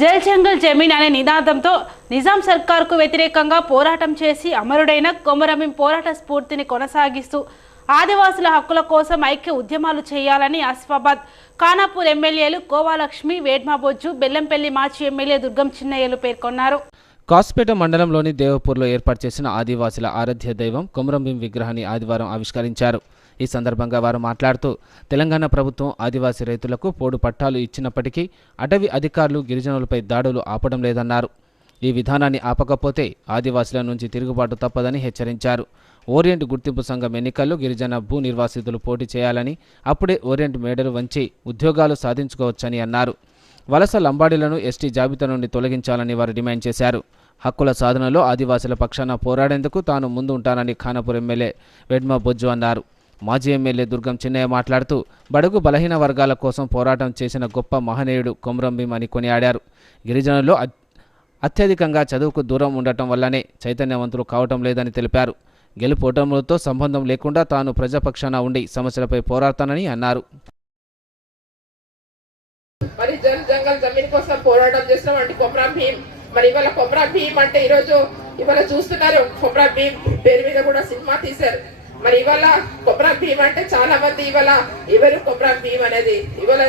జల్ జంగల్ జమీన్ అనే నినాదంతో నిజాం సర్కార్కు వ్యతిరేకంగా పోరాటం చేసి అమరుడైన కొమరమీం పోరాట స్ఫూర్తిని కొనసాగిస్తూ ఆదివాసుల హక్కుల కోసం ఐక్య ఉద్యమాలు చేయాలని ఆసిఫాబాద్ ఖానాపూర్ ఎమ్మెల్యేలు కోవాలక్ష్మి వేడ్మాబొజ్జు బెల్లంపల్లి మాజీ ఎమ్మెల్యే దుర్గం చిన్నయ్యలు పేర్కొన్నారు. కాసుపేట మండలంలోని దేవపూర్లో ఏర్పాటు చేసిన ఆదివాసుల ఆరాధ్య దైవం కొమరంభీం విగ్రహాన్ని ఆదివారం ఆవిష్కరించారు. ఈ సందర్భంగా వారు మాట్లాడుతూ తెలంగాణ ప్రభుత్వం ఆదివాసీ రైతులకు పోడు పట్టాలు ఇచ్చినప్పటికీ అటవీ అధికారులు గిరిజనులపై దాడులు ఆపడం లేదన్నారు. ఈ విధానాన్ని ఆపకపోతే ఆదివాసుల నుంచి తిరుగుబాటు తప్పదని హెచ్చరించారు. ఓరియంట్ గుర్తింపు సంఘం ఎన్నికల్లో గిరిజన భూ నిర్వాసితులు పోటీ చేయాలని అప్పుడే ఓరియంట్ మేడలు వంచి ఉద్యోగాలు సాధించుకోవచ్చని అన్నారు. వలస లంబాడీలను ఎస్టీ జాబితా నుండి తొలగించాలని వారు డిమాండ్ చేశారు. హక్కుల సాధనలో ఆదివాసుల పక్షాన పోరాడేందుకు తాను ముందు ఉంటానని ఖానాపూర్ ఎమ్మెల్యే వెడ్మా బొజ్జు అన్నారు. మాజీ ఎమ్మెల్యే దుర్గం చిన్నయ్య మాట్లాడుతూ బడుగు బలహీన వర్గాల కోసం పోరాటం చేసిన గొప్ప మహనీయుడు కొమరంభీం అని కొనియాడారు. గిరిజనుల్లో అత్యధికంగా చదువుకు దూరం ఉండటం వల్లనే చైతన్యవంతులు కావటం లేదని తెలిపారు. గెలుపోటములతో సంబంధం లేకుండా తాను ప్రజాపక్షాన ఉండి సమస్యలపై పోరాడతానని అన్నారు. మరి జల్ జంగల్ జమీన్ కోసం పోరాటం చేస్తున్నాం అంటే కొమరా భీమ్. మరి ఇవాళ కొమరా భీమ్ అంటే ఈరోజు ఇవాళ చూస్తున్నారు. కొమరా భీమ్ పేరు మీద కూడా సినిమా తీశారు. మరి ఇవాళ కొమరా భీమ్ అంటే చాలా మంది ఇవాళ ఎవరు కొమరా భీమ్ అనేది? ఇవాళ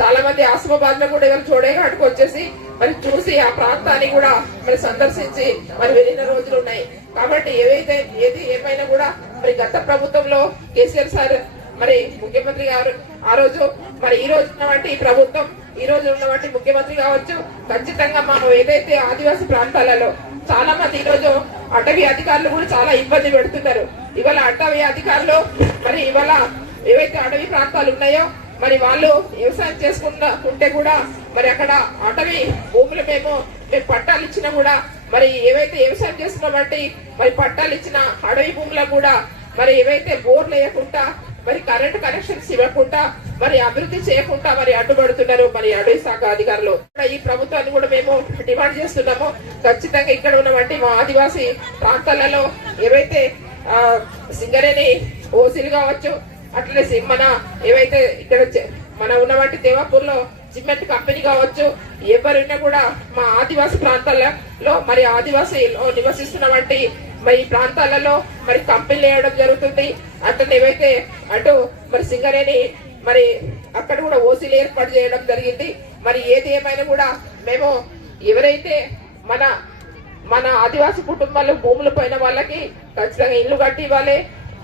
చాలా మంది ఆసిఫాబాద్లో కూడా ఇవాళ చూడగా వచ్చేసి మరి చూసి ఆ ప్రాంతాన్ని కూడా మరి సందర్శించి మరి వెళ్ళిన రోజులు ఉన్నాయి. కాబట్టి ఏవైతే ఏది ఏమైనా కూడా మరి గత ప్రభుత్వంలో కేసీఆర్ సార్ మరి ముఖ్యమంత్రి గారు ఆ రోజు మరి ఈ రోజు ఉన్నవంటి ఈ ప్రభుత్వం ఈ రోజు ఉన్నవంటి ముఖ్యమంత్రి కావచ్చు ఖచ్చితంగా మనం ఏదైతే ఆదివాసీ ప్రాంతాలలో చాలా మంది ఈ రోజు అటవీ అధికారులు కూడా చాలా ఇబ్బంది పెడుతున్నారు. ఇవాళ అటవీ అధికారులు మరి ఇవాళ ఏవైతే అటవీ ప్రాంతాలు ఉన్నాయో మరి వాళ్ళు వ్యవసాయం చేసుకున్న ఉంటే కూడా మరి అక్కడ అటవీ భూములు మేము మేము పట్టాలు ఇచ్చినా కూడా మరి ఏవైతే వ్యవసాయం చేస్తున్నామంటే మరి పట్టాలు ఇచ్చిన అడవి భూములకు కూడా మరి ఏవైతే బోర్లు వేయకుండా మరి కరెంట్ కనెక్షన్స్ ఇవ్వకుండా మరి అభివృద్ధి చేయకుండా మరి అడ్డుపడుతున్నారు మరి అడవి శాఖ అధికారులు. ఈ ప్రభుత్వాన్ని కూడా మేము డిమాండ్ చేస్తున్నాము. ఖచ్చితంగా ఇక్కడ ఉన్నటువంటి మా ఆదివాసీ ప్రాంతాలలో ఏవైతే సింగరేణి ఓసీలు కావచ్చు అట్లనే సిమ్మన మన ఏవైతే ఇక్కడ మన ఉన్నవంటి దేవాపూర్లో సిమెంట్ కంపెనీ కావచ్చు ఎవరున్నా కూడా మా ఆదివాసీ ప్రాంతాలలో మరి ఆదివాసీలో నివసిస్తున్నటువంటి మరి ప్రాంతాలలో మరి కంపెనీలు వేయడం జరుగుతుంది. అట్లనే ఏవైతే అటు మరి సింగరేణి మరి అక్కడ కూడా ఓసీలు ఏర్పాటు చేయడం జరిగింది. మరి ఏది ఏమైనా కూడా మేము ఎవరైతే మన మన ఆదివాసీ కుటుంబాలు భూములు పోయిన వాళ్ళకి ఖచ్చితంగా ఇల్లు కట్టి ఇవ్వాలి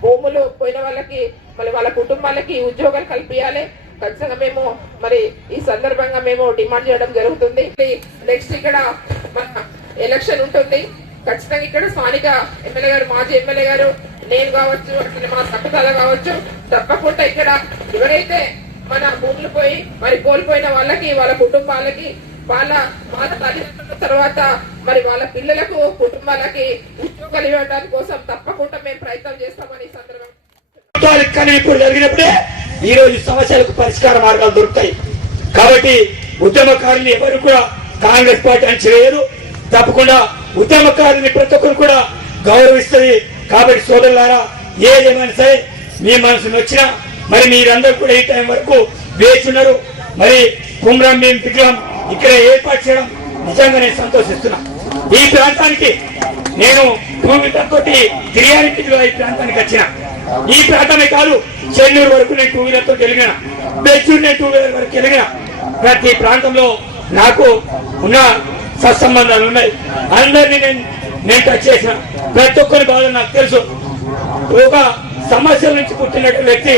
భూములు పోయిన వాళ్ళకి మరి వాళ్ళ కుటుంబాలకి ఉద్యోగాలు కల్పించాలి ఖచ్చితంగా మేము మరి ఈ సందర్భంగా మేము డిమాండ్ చేయడం జరుగుతుంది. నెక్స్ట్ ఇక్కడ మన ఎలక్షన్ ఉంటుంది. ఖచ్చితంగా ఇక్కడ స్థానిక ఎమ్మెల్యే గారు మాజీ ఎమ్మెల్యే గారు నేను కావచ్చు అట్లనే మా సభ్యతల కావచ్చు తప్పకుండా ఇక్కడ ఎవరైతే మన భూములు పోయి మరి కోల్పోయిన వాళ్ళకి వాళ్ళ కుటుంబాలకి వాళ్ళ వాళ్ళ తల్లిదండ్రుల తర్వాత మరి వాళ్ళ పిల్లలకు కుటుంబాలకి ఉద్యోగాలు ఇవ్వడానికి కోసం తప్పకుండా మేము ప్రయత్నం చేస్తామని ఈ కానీ ఇప్పుడు జరిగినప్పుడే ఈ రోజు సమస్యలకు పరిష్కార మార్గాలు దొరుకుతాయి. కాబట్టి ఉద్యమకారులు ఎవరు కూడా కాంగ్రెస్ పార్టీ అని చేయరు తప్పకుండా ఉద్యమకారుని ప్రతి ఒక్కరు కూడా గౌరవిస్తుంది. కాబట్టి సోదరులారా ఏదేమైనా సరే మీ మనసు నొచ్చినా మరి మీరందరూ కూడా ఈ టైం వరకు వేచి ఉన్నారు. మరి కుమ్రం మేము విగ్రహం ఇక్కడ ఏర్పాటు చేయడం నిజంగా నేను సంతోషిస్తున్నా. ఈ ప్రాంతానికి నేను భూమితో తిరిగానికి ఈ ప్రాంతానికి వచ్చిన. ఈ ప్రాంతమే కాదు చెన్నూరు వరకు నేను టూ వీలర్ గెలిగిన. బెచ్చూరు నేను టూ వీలర్ వరకు గెలిగిన. ప్రతి ప్రాంతంలో నాకు ఉన్న సత్సంబంధాలు ఉన్నాయి. అందరినీ నేను నేను టచ్ చేసిన. ప్రతి ఒక్కరి బాధ నాకు తెలుసు. ఒక సమస్యల నుంచి పుట్టినట్టు వ్యక్తి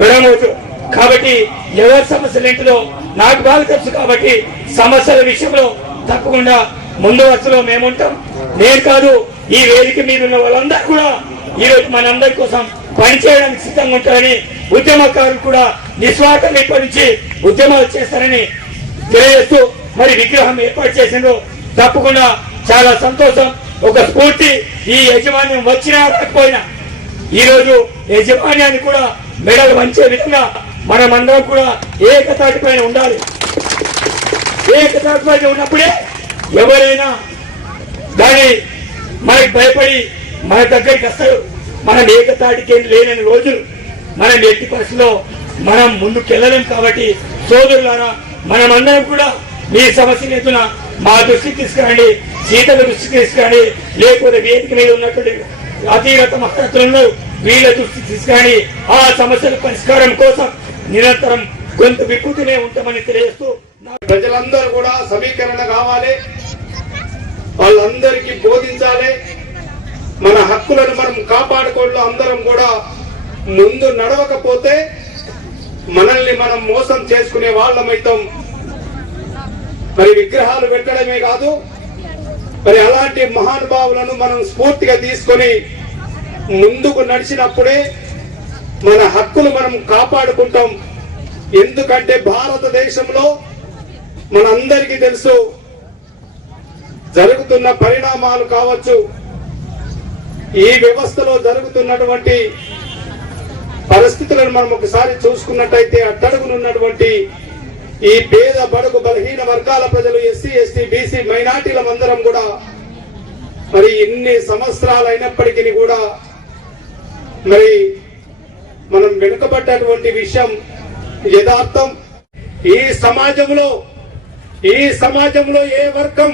విడమవుతు కాబట్టి ఎవరి సమస్యలు ఏంటిదో నాకు బాధ తెలుసు కాబట్టి సమస్యల విషయంలో తప్పకుండా ముందు వరుసలో మేముంటాం. నేను కాదు ఈ వేదిక మీద ఉన్న వాళ్ళందరూ కూడా ఈ రోజు మనందరి కోసం పనిచేయడానికి సిద్ధంగా ఉంటారని ఉద్యమకారులు కూడా నిస్వార్థం ఇప్పటి నుంచి ఉద్యమాలు చేస్తారని తెలియజేస్తూ మరి విగ్రహం ఏర్పాటు చేసిండ్రు. తప్పకుండా చాలా సంతోషం. ఒక స్ఫూర్తి ఈ యజమాన్యం వచ్చినా రాకపోయినా ఈరోజు యజమాన్యాన్ని కూడా మెడలు వంచే విధంగా మనమందరం కూడా ఏకతాటి పైన ఉండాలి. ఏక పైన ఉన్నప్పుడే ఎవరైనా దాని మనకి భయపడి మన దగ్గరికి వస్తారు. మనం ఏకతాటికి లేనని రోజులు మనం ఎట్టి పరిస్థితిలో మనం ముందుకెళ్ళలేం కాబట్టి సోదరులారా మనమందరం కూడా మీ సమస్యను ఎత్తున మా దృష్టికి తీసుకురండి సీతల దృష్టికి తీసుకురండి లేకపోతే వేదిక మీద ఉన్నటువంటి అతీరత మహత్తులను వీళ్ళ దృష్టికి తీసుకురండి. ఆ సమస్యల పరిష్కారం కోసం నిరంతరం గొంతు విప్పుతూనే ఉంటామని తెలియజేస్తూ ప్రజలందరూ కూడా సమీకరణ కావాలి. వాళ్ళందరికీ బోధించాలి. మన హక్కులను మనం కాపాడుకోవడంలో అందరం కూడా ముందు నడవకపోతే మనల్ని మనం మోసం చేసుకునే వాళ్ళమైతాం మరి విగ్రహాలు పెట్టడమే కాదు మరి అలాంటి మహానుభావులను మనం స్ఫూర్తిగా తీసుకొని ముందుకు నడిచినప్పుడే మన హక్కులు మనం కాపాడుకుంటాం. ఎందుకంటే భారతదేశంలో మనందరికీ తెలుసు జరుగుతున్న పరిణామాలు కావచ్చు ఈ వ్యవస్థలో జరుగుతున్నటువంటి పరిస్థితులను మనం ఒకసారి చూసుకున్నట్టయితే అట్టడుగునున్నటువంటి ఈ పేద బడుగు బలహీన వర్గాల ప్రజలు ఎస్సీ ఎస్టీ బీసీ మైనార్టీల అందరం కూడా మరి ఇన్ని సంవత్సరాలు అయినప్పటికీ కూడా మరి మనం వెనుకబడ్డటువంటి విషయం యథార్థం. ఈ సమాజంలో ఈ సమాజంలో ఏ వర్గం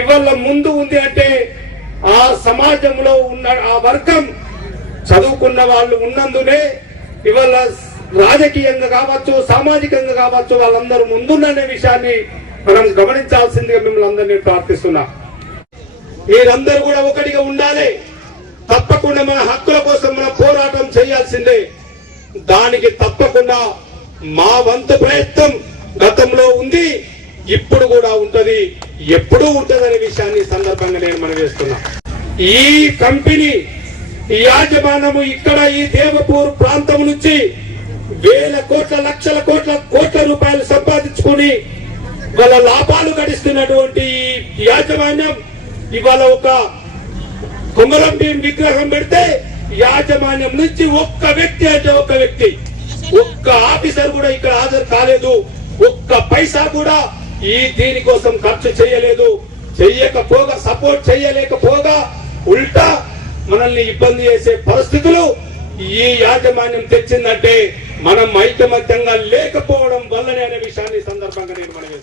ఇవాళ ముందు ఉంది అంటే ఆ సమాజంలో ఉన్న ఆ వర్గం చదువుకున్న వాళ్ళు ఉన్నందునే ఇవాళ రాజకీయంగా కావచ్చు సామాజికంగా కావచ్చు వాళ్ళందరూ ముందున్ననే విషయాన్ని మనం గమనించాల్సిందిగా మిమ్మల్ని అందరినీ ప్రార్థిస్తున్నా. మీరందరూ కూడా ఒకటిగా ఉండాలి. తప్పకుండా మన హక్కుల కోసం మన పోరాటం చేయాల్సిందే. దానికి తప్పకుండా మా వంతు ప్రయత్నం గతంలో ఉంది. ఇప్పుడు కూడా ఉంటది ఎప్పుడూ ఉంటదనే విషయాన్ని సందర్భంగా నేను మనవేస్తున్నా ఈ కంపెనీ ఈ యాజమానము ఇక్కడ ఈ దేవపూర్ ప్రాంతం నుంచి వేల కోట్ల లక్షల కోట్ల కోట్ల రూపాయలు సంపాదించుకుని వాళ్ళ లాభాలు గడిస్తున్నటువంటి ఈ యాజమాన్యం ఇవాళ ఒక కుమరం భీం విగ్రహం పెడితే యాజమాన్యం నుంచి ఒక్క వ్యక్తి అంటే ఒక్క వ్యక్తి. ఒక్క ఆఫీసర్ కూడా ఇక్కడ హాజరు కాలేదు. ఒక్క పైసా కూడా ఈ దీనికోసం ఖర్చు చేయలేదు. చెయ్యకపోగా సపోర్ట్ చేయలేకపోగా ఉల్టా మనల్ని ఇబ్బంది చేసే పరిస్థితులు ఈ యాజమాన్యం తెచ్చిందంటే మనం ఐకమత్యంగా లేకపోవడం వల్లనే అనే విషయాన్ని సందర్భంగా నేను మనవి